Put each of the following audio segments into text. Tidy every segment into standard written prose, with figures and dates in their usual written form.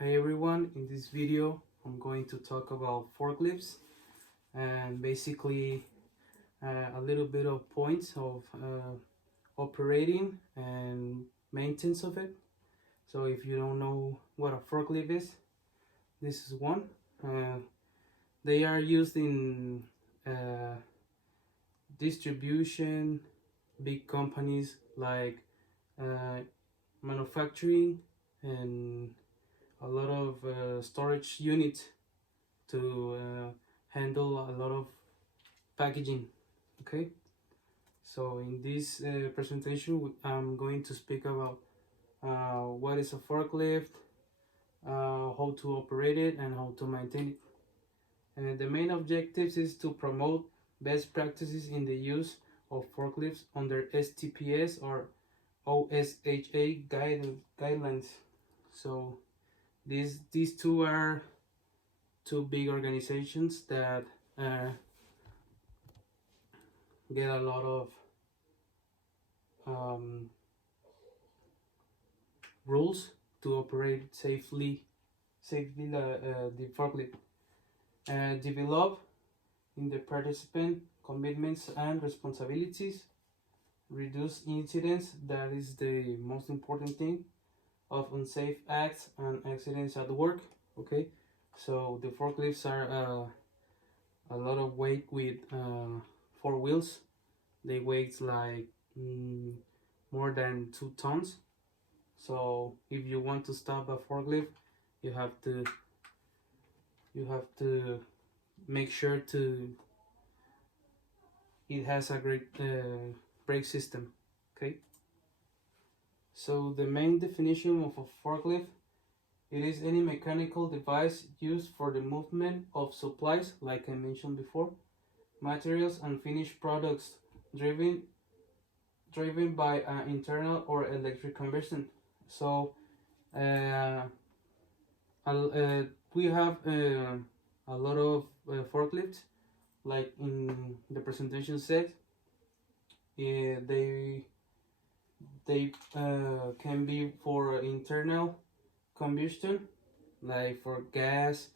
Hi everyone, in this video I'm going to talk about forklifts and basically a little bit of points of operating and maintenance of it. So if you don't know what a forklift is, this is one. Uh, they are used in uh, distribution, big companies like uh, manufacturing and a lot of storage units to handle a lot of packaging. Okay, so in this presentation I'm going to speak about what is a forklift, how to operate it and how to maintain it. And the main objectives is to promote best practices in the use of forklifts under STPS or OSHA guidelines. So these two are two big organizations that uh, get a lot of um, rules to operate safely the forklift. Develop in the participant commitments and responsibilities. Reduce incidents, that is the most important thing, of unsafe acts and accidents at work. Okay, so the forklifts are a lot of weight with four wheels. They weigh like more than 2 tons. So if you want to stop a forklift, you have to make sure to it has a great brake system. Okay, so the main definition of a forklift, it is any mechanical device used for the movement of supplies, like I mentioned before, materials and finished products, driven by internal or electric combustion. So uh, we have a lot of forklifts, like in the presentation said. They can be for internal combustion, like for gas,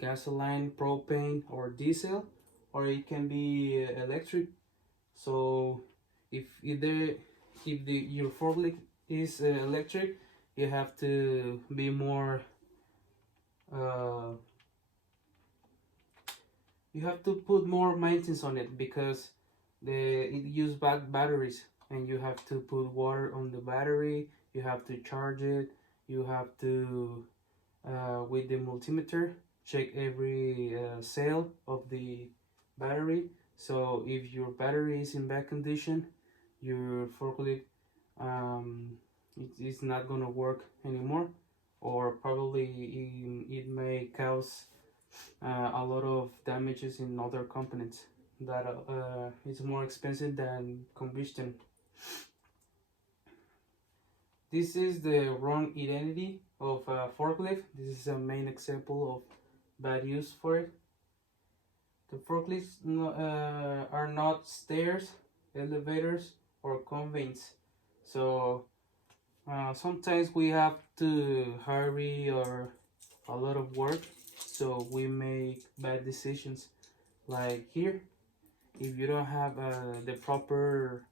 gasoline, propane, or diesel, or it can be electric. So if your forklift is electric, you have to be more uh, you have to put more maintenance on it, because it use batteries, and you have to put water on the battery, you have to charge it, you have to with the multimeter check every cell of the battery. So if your battery is in bad condition, your forklift it is not gonna work anymore, or probably it may cause a lot of damages in other components that is more expensive than combustion. This is the wrong identity of a forklift. This is a main example of bad use for it. The forklifts are not stairs, elevators, or conveyance. So sometimes we have to hurry or a lot of work, so we make bad decisions. Like here, if you don't have the proper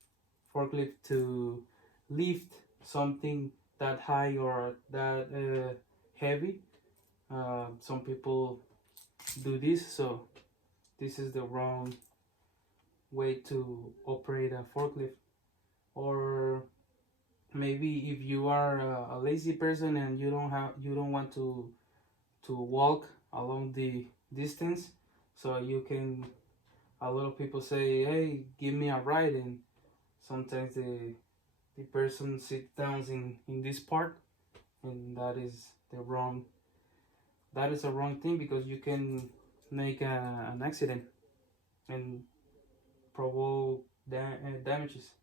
forklift to lift something that high or that heavy, some people do this. So this is the wrong way to operate a forklift. Or maybe if you are a lazy person and you don't want to walk along the distance, so you can, a lot of people say, hey, give me a ride, and sometimes the person sits down in this part, and that is a wrong thing, because you can make an accident and provoke damages.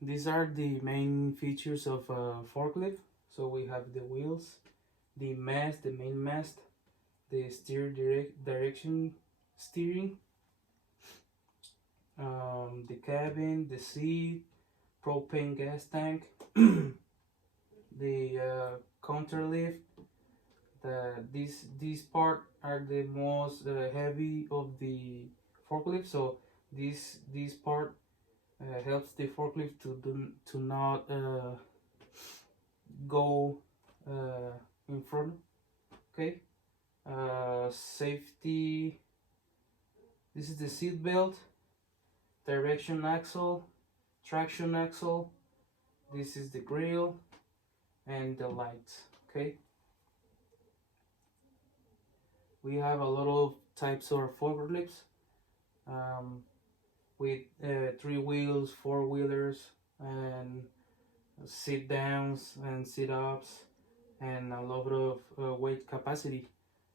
These are the main features of a forklift. So we have the wheels, the mast, the main mast, the direction steering, the cabin, the seat, propane gas tank, the the counter lift. These part are the most heavy of the forklift, so this part helps the forklift to not go in front. Okay. Safety. This is the seat belt, direction axle, traction axle. This is the grill and the lights. Okay. We have a lot of types of forklifts with 3 wheels, 4 wheelers, and sit downs and sit ups, and a lot of weight capacity.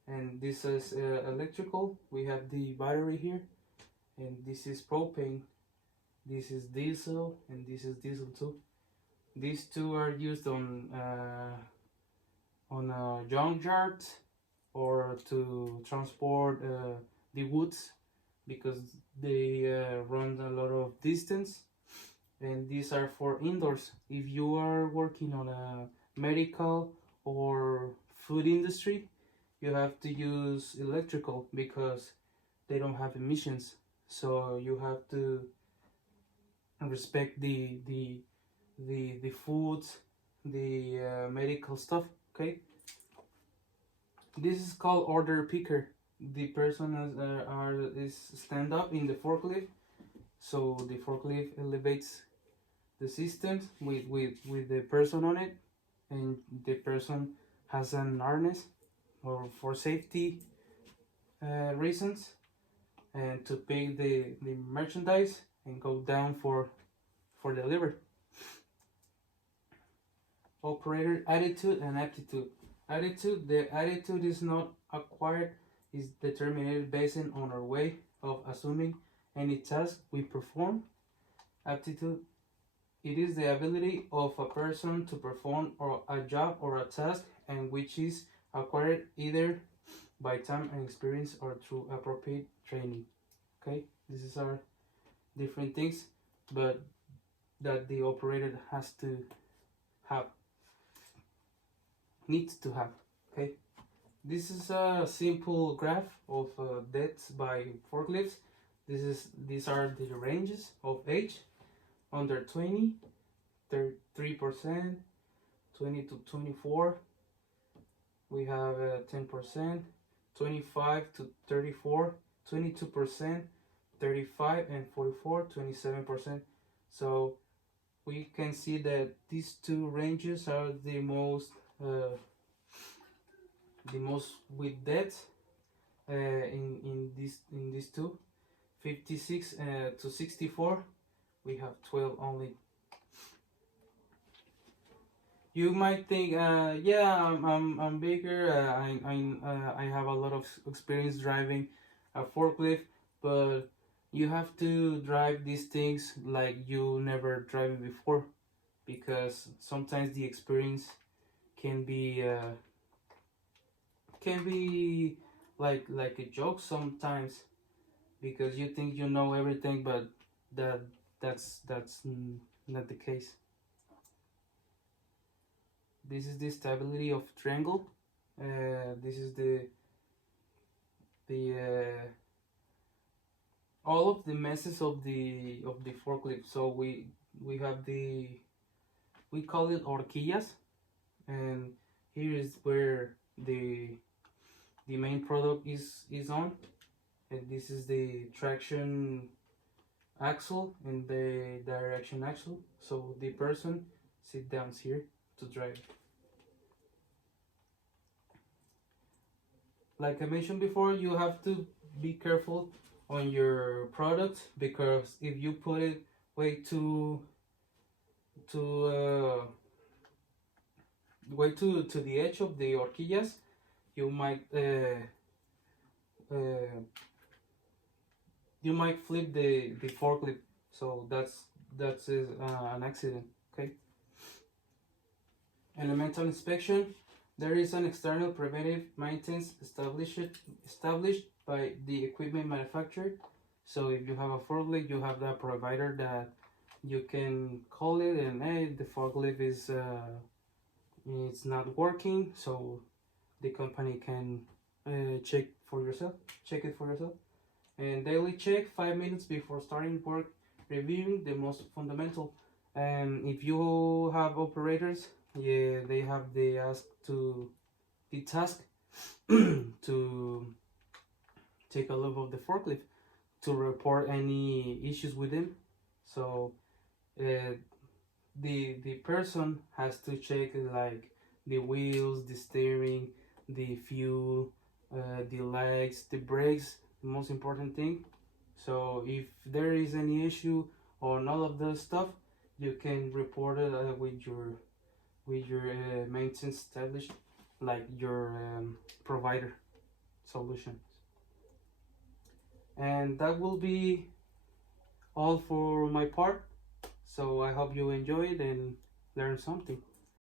And this is electrical. We have the battery here, and this is propane. This is diesel, and this is diesel too. These two are used on junkyard or to transport the woods, because they run a lot of distance. And these are for indoors. If you are working on a medical or food industry, you have to use electrical because they don't have emissions. So you have to respect the foods, the medical stuff. Okay. This is called order picker. The person is stand up in the forklift, so the forklift elevates the system with the person on it, and the person has an harness or for safety reasons, and to pick the merchandise and go down for delivery. Operator attitude and aptitude. The attitude is not acquired, is determined based on our way of assuming any task we perform. Aptitude, it is the ability of a person to perform or a job or a task, and which is acquired either by time and experience or through appropriate training. Okay, this is our different things, but that the operator has to have, needs to have. Okay, this is a simple graph of deaths by forklifts. These are the ranges of age: under 20, 3%, 20 to 24. We have 10%, 25 to 34, 22%, 35 and 44, 27%. So we can see that these two ranges are the most with deaths in these two. 56 to 64, we have 12 only. You might think, yeah, I'm bigger. I have a lot of experience driving a forklift, but you have to drive these things like you never driven before, because sometimes the experience can be like a joke sometimes, because you think you know everything, but that's not the case. This is the stability of triangle. This is the all of the messes of the forklift. So we have we call it horquillas, and here is where the main product is on, and this is the traction axle and the direction axle. So the person sit down here to drive. Like I mentioned before, you have to be careful on your product, because if you put it way too way to the edge of the horquillas, you might flip the forklift. So that's an accident. Okay. Elemental inspection. There is an external preventive maintenance established by the equipment manufacturer. So if you have a forklift, you have that provider that you can call it, and hey, the forklift is it's not working, so the company can check it for yourself. And daily check 5 minutes before starting work, reviewing the most fundamental. And if you have operators, yeah, they have the task to take a look of the forklift to report any issues with them. So the person has to check like the wheels, the steering, the fuel, the lights, the brakes, the most important thing. So if there is any issue on all of those stuff, you can report it with your maintenance established, like your provider solution. And that will be all for my part. So I hope you enjoyed and learned something.